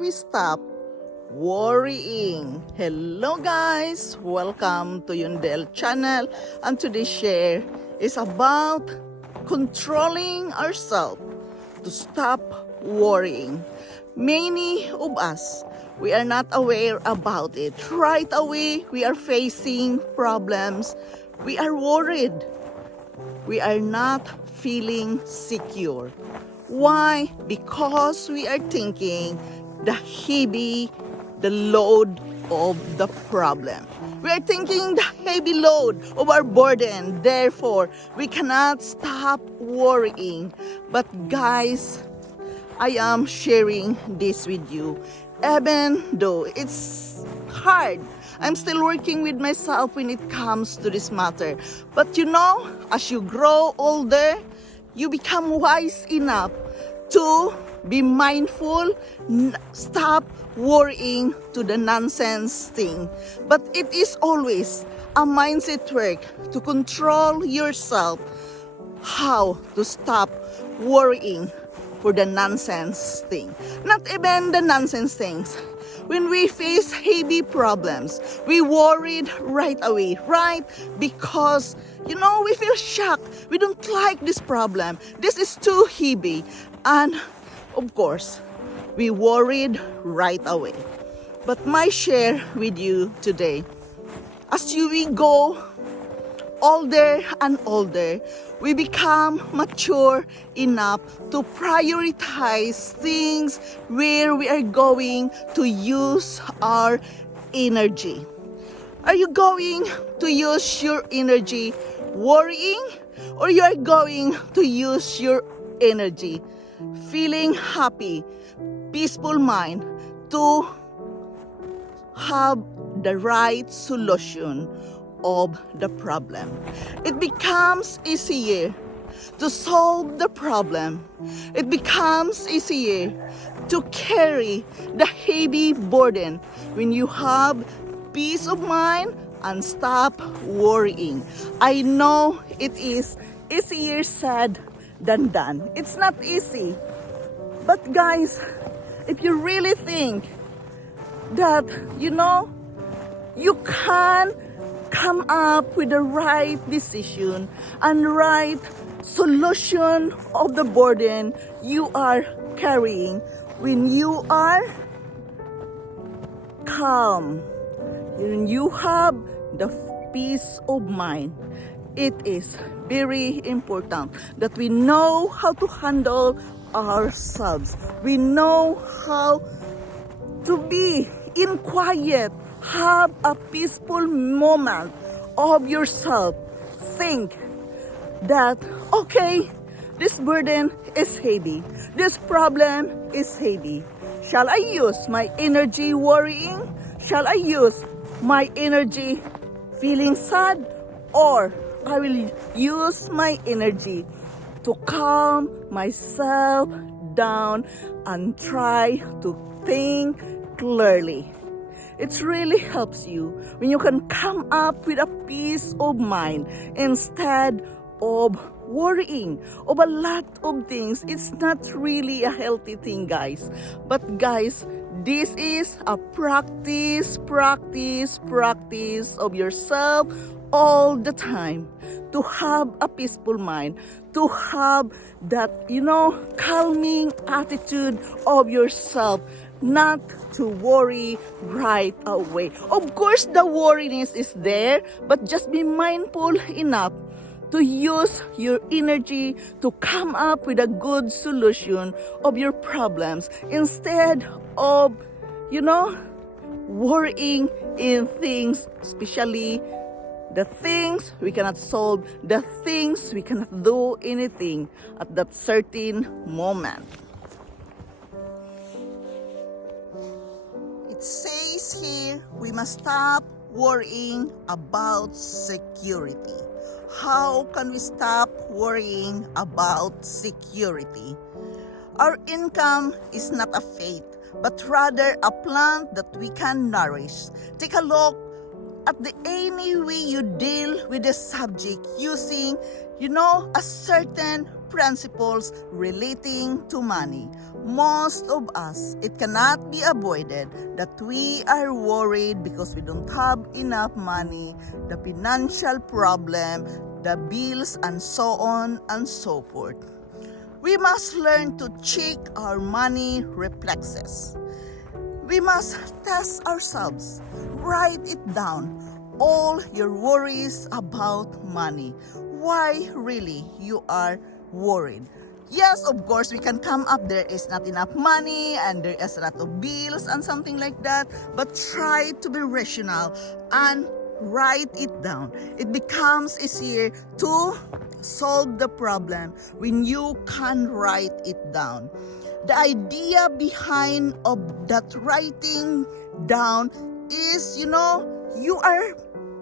can we stop worrying? Hello guys, welcome to Yundel channel, and today's share is about controlling ourselves to stop worrying. Many of us, we are not aware about it. Right away, we are facing problems. We are worried. We are not feeling secure. Why? Because we are thinking the load of the problem. We are thinking the heavy load of our burden. Therefore, we cannot stop worrying. But guys, I am sharing this with you. Even though it's hard, I'm still working with myself when it comes to this matter. But you know, as you grow older, you become wise enough to be mindful, stop worrying to the nonsense thing. But it is always a mindset work to control yourself, how to stop worrying for the nonsense thing. Not even the nonsense things. When we face heavy problems, we worried right away, right? Because, you know, we feel shocked. We don't like this problem. This is too heavy. And, of course, we worried right away. But my share with you today, as we go older and older, we become mature enough to prioritize things where we are going to use our energy. Are you going to use your energy worrying, or you are going to use your energy feeling happy, peaceful mind to have the right solution of the problem? It becomes easier to solve the problem. It becomes easier to carry the heavy burden when you have peace of mind and stop worrying. I know it is easier said than done. It's not easy. But guys, if you really think that, you know, you can come up with the right decision and right solution of the burden you are carrying when you are calm, when you have the peace of mind. It is very important that we know how to handle ourselves. We know how to be in quiet, have a peaceful moment of yourself. Think that, okay, this burden is heavy. This problem is heavy. Shall I use my energy worrying? Shall I use my energy feeling sad? Or I will use my energy to calm myself down and try to think clearly. It really helps you when you can come up with a peace of mind instead of worrying of a lot of things. It's not really a healthy thing, guys. But guys, this is a practice of yourself all the time, to have a peaceful mind, to have that, you know, calming attitude of yourself, not to worry right away. Of course, the worriness is there, but just be mindful enough to use your energy to come up with a good solution of your problems instead of, you know, worrying in things, especially the things we cannot solve, the things we cannot do anything at that certain moment. It says here, we must stop worrying about security. How can we stop worrying about security? Our income is not a fate, but rather a plant that we can nourish. Take a look at the any way you deal with the subject using, you know, a certain principles relating to money. Most of us, it cannot be avoided that we are worried because we don't have enough money, the financial problem, the bills, and so on and so forth. We must learn to check our money reflexes. We must test ourselves. Write it down. All your worries about money. Why really you are worried? Yes, of course, we can come up there is not enough money and there is a lot of bills and something like that. But try to be rational and write it down. It becomes easier to solve the problem when you can write it down. The idea behind of that writing down is, you are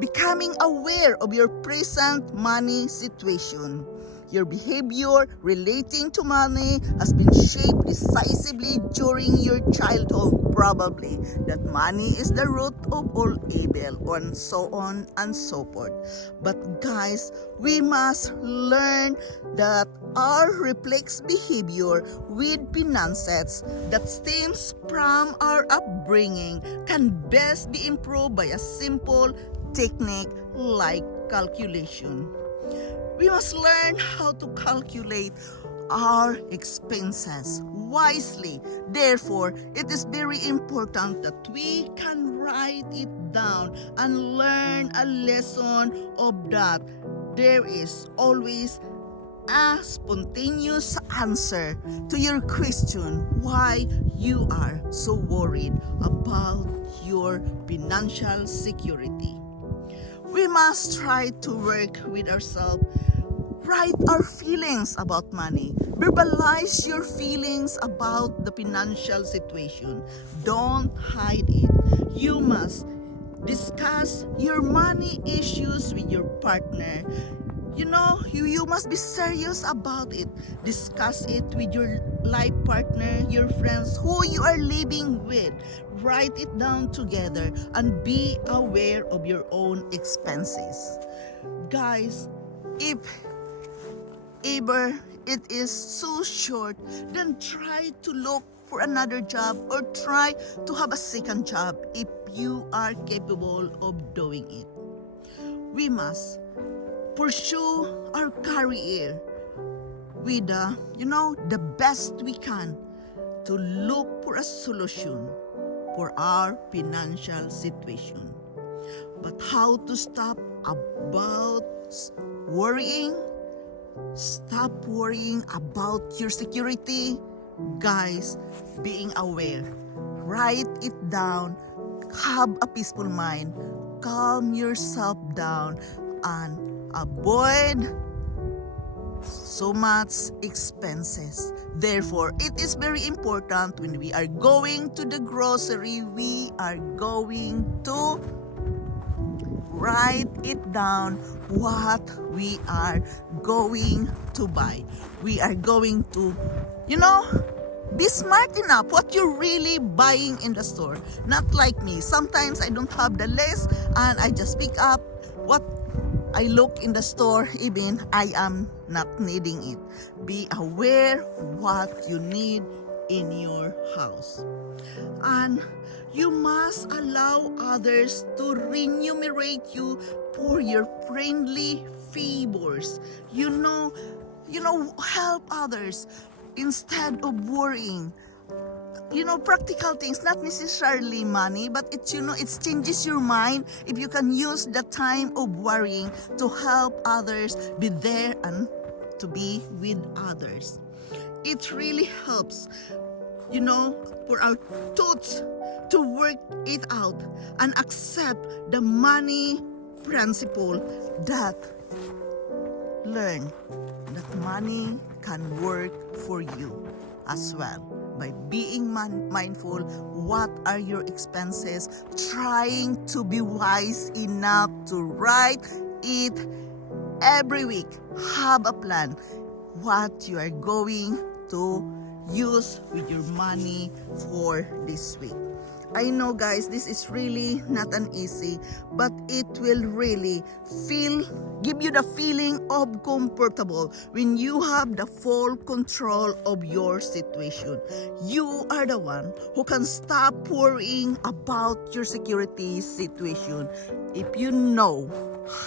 becoming aware of your present money situation. Your behavior relating to money has been shaped decisively during your childhood, probably. That money is the root of all evil, and so on and so forth. But guys, we must learn that our reflex behavior with finances that stems from our upbringing can best be improved by a simple technique like calculation. We must learn how to calculate our expenses wisely. Therefore, it is very important that we can write it down and learn a lesson of that. There is always a spontaneous answer to your question why you are so worried about your financial security. We must try to work with ourselves. Write our feelings about money. Verbalize your feelings about the financial situation. Don't hide it. You must discuss your money issues with your partner. You must be serious about it. Discuss it with your life partner, your friends, who you are living with. Write it down together and be aware of your own expenses. Guys, if ever it is so short, then try to look for another job or try to have a second job if you are capable of doing it. We must pursue our career with the best we can to look for a solution for our financial situation. But how to stop about worrying? Stop worrying about your security. Guys, being aware. Write it down. Have a peaceful mind. Calm yourself down and avoid so much expenses. Therefore, it is very important when we are going to the grocery, we are going to write it down what we are going to buy. We are going to, be smart enough what you're really buying in the store. Not like me. Sometimes I don't have the list and I just pick up what I look in the store, even I am not needing it. Be aware what you need in your house. And you must allow others to remunerate you for your friendly favors. Help others instead of worrying. Practical things, not necessarily money, but it changes your mind if you can use the time of worrying to help others, be there and to be with others. It really helps, for our thoughts to work it out and accept the money principle that learn that money can work for you as well. By being mindful, what are your expenses? Trying to be wise enough to write it every week. Have a plan what you are going to use with your money for this week. I know guys, this is really not an easy, but it will really give you the feeling of comfortable when you have the full control of your situation. You are the one who can stop worrying about your security situation if you know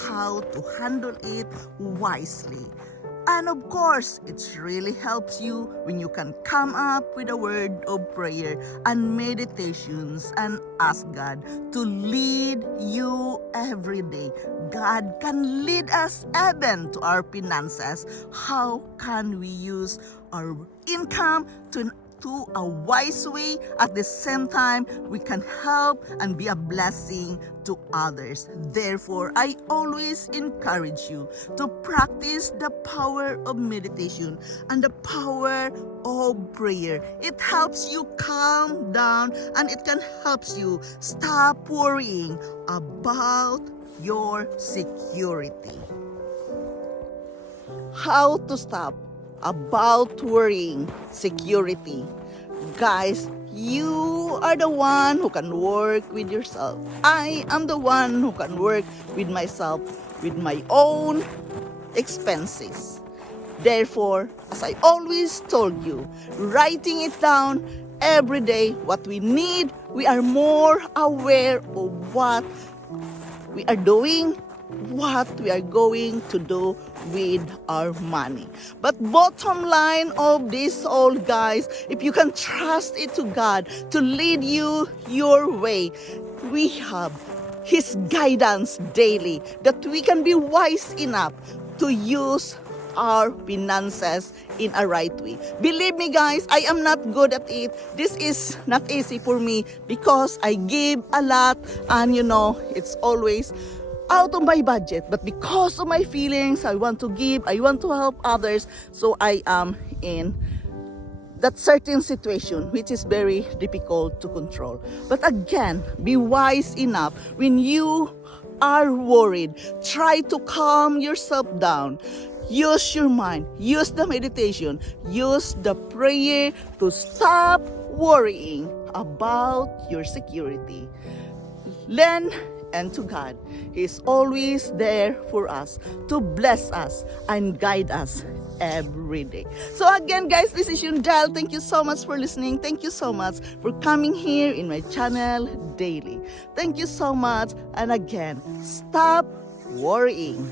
how to handle it wisely. And of course, it really helps you when you can come up with a word of prayer and meditations and ask God to lead you every day. God can lead us even to our finances. How can we use our income to a wise way? At the same time, we can help and be a blessing to others. Therefore, I always encourage you to practice the power of meditation and the power of prayer. It helps you calm down and it can help you stop worrying about your security. How to stop about worrying security? Guys, you are the one who can work with yourself. I am the one who can work with myself with my own expenses. Therefore, as I always told you, writing it down every day what we need, we are more aware of what we are doing, what we are going to do with our money. But bottom line of this all, guys, if you can trust it to God to lead you your way, we have His guidance daily that we can be wise enough to use our finances in a right way. Believe me guys, I am not good at it. This is not easy for me because I give a lot and it's always out of my budget, but because of my feelings, I want to give, I want to help others, so I am in that certain situation which is very difficult to control. But again, be wise enough when you are worried. Try to calm yourself down. Use your mind, use the meditation, use the prayer to stop worrying about your security. Learn and to God. He is always there for us to bless us and guide us every day. So again guys, this is Yundel. Thank you so much for listening. Thank you so much for coming here in my channel daily. Thank you so much. And again, stop worrying.